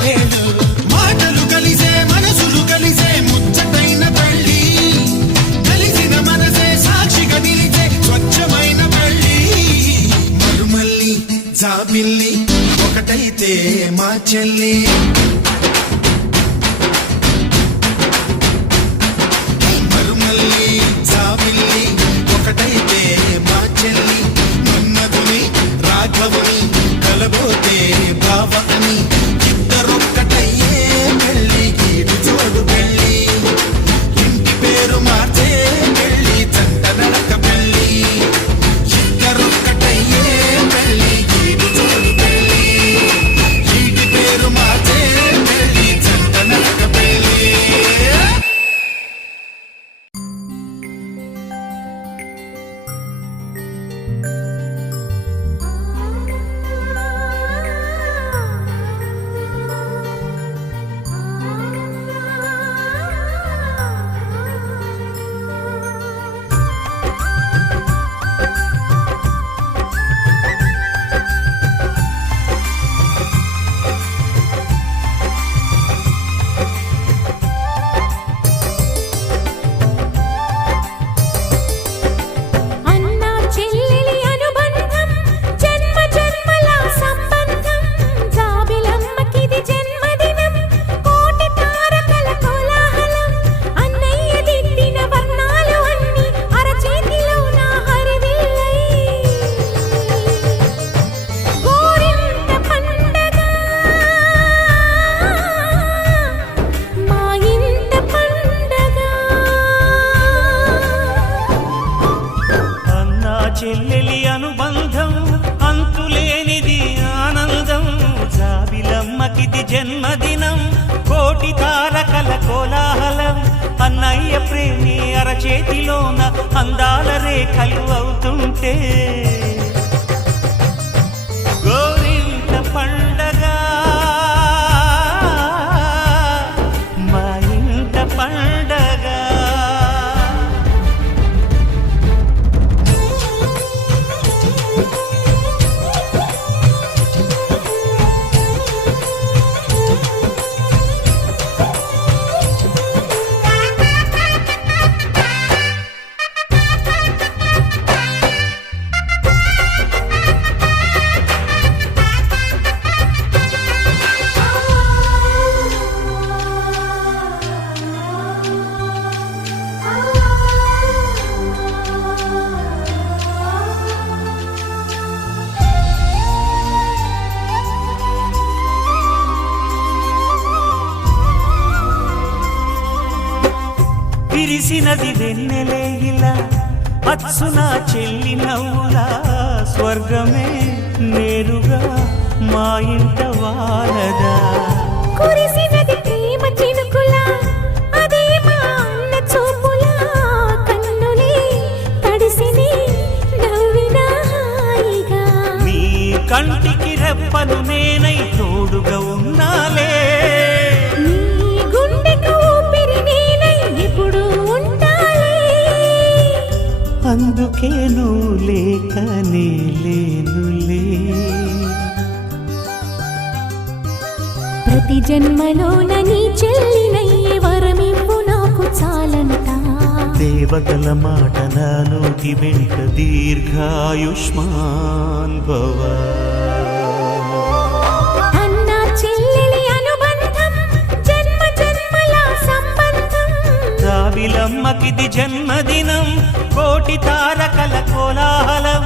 పదివేలు మాటలు కలిసే మనసులు కలిసే ముచ్చటైన పెళ్ళి కలిసిన మనసే సాక్షిగా నిలిచే స్వచ్ఛమైన పెళ్ళి మరుమల్లి జాబిల్లి ఒకటైతే మా చెల్లి మరుమల్లి జాబిల్లి ఒకటైతే మా చెల్లి మన్మధుని రాఘవుని కలబోతే బావ అని ఇద్దరొక్కటయ్యే పెళ్ళి గీడు జోడు పెళ్ళి ఇంటి పేరు మార్చే పెళ్ళి జంట నడక పెళ్ళి ఇద్దరొక్కటయ్యే పెళ్ళి గీడు జోడు పెళ్ళి ఇంటి పేరు మార్చే పెళ్ళి జంట నడక పెళ్ళి చెల్లెలి అనుబంధం అంతులేనిది ఆనందం జాబిలమ్మకిది జన్మదినం కోటి తారకల కోలాహలం అన్నయ్య ప్రేమి అరచేతిలోన అందాల రేఖలు అవుతుంటే గోరింట పండగ మా ఇంట పండగ విరిసినది వెన్నెలే ఇలా అచ్చున చెల్లి నవ్వులా స్వర్గమే నేరుగా మా ఇంట వాలదా కురిసినది ప్రేమ చినుకులా అదే మా అన్న చూపులా కన్నులే తడిసిని నవ్వినా హాయిగా నీ కంటికి రెప్పను నేనై తోడుగా ఉన్నాలే అందుకే నువ్వు లేకనే లేనులే ప్రతి జన్మలోన నీ చెల్లినయ్యే వరమివ్వు నాకు చాలంట దేవతల మాట నా నోటి వెంట దీర్ఘాయుష్మాన్ భవ అన్న చెల్లెలి అనుబంధం జన్మ జన్మల సంబంధం జాబిలమ్మకిది జన్మదినం కోటి తారకల కోలాహలం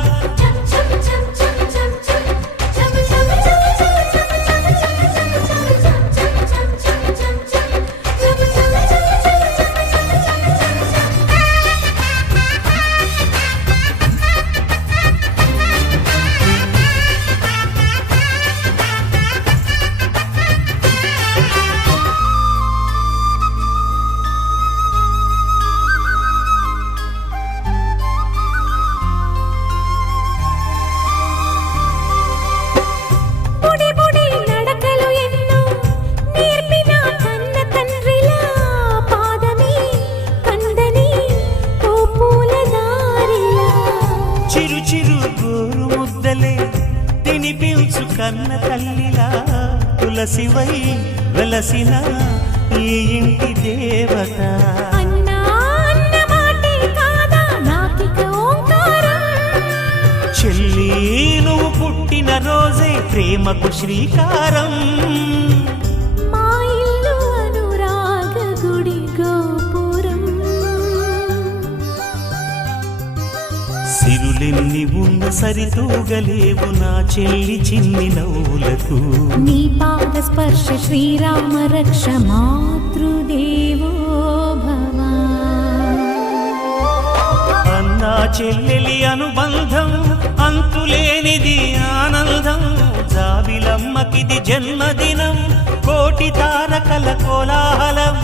చిరు చిరు గోరు ముద్దలే తినిపించు కన్న తల్లిలా తులసివై వెలసిన ఈ ఇంటి దేవత. అన్నా అన్న మాటే కాదా నాకిక ఓంకారం. చెల్లి నువ్వు పుట్టిన రోజే ప్రేమకు శ్రీకారం. మా ఇల్లు అనురాగ గుడి గోపురం. సిరులెన్ని ఉన్న సరితూగలేవు నా చెల్లి చిన్ని నవ్వులకు. నీ పాద స్పర్శ శ్రీరామ రక్ష మాతృదేవో భవ. అన్నా చెల్లెలి అనుబంధం అంతులేనిది ఆనందం. జాబిలమ్మకిది జన్మదినం కోటి తారకల కోలాహలం.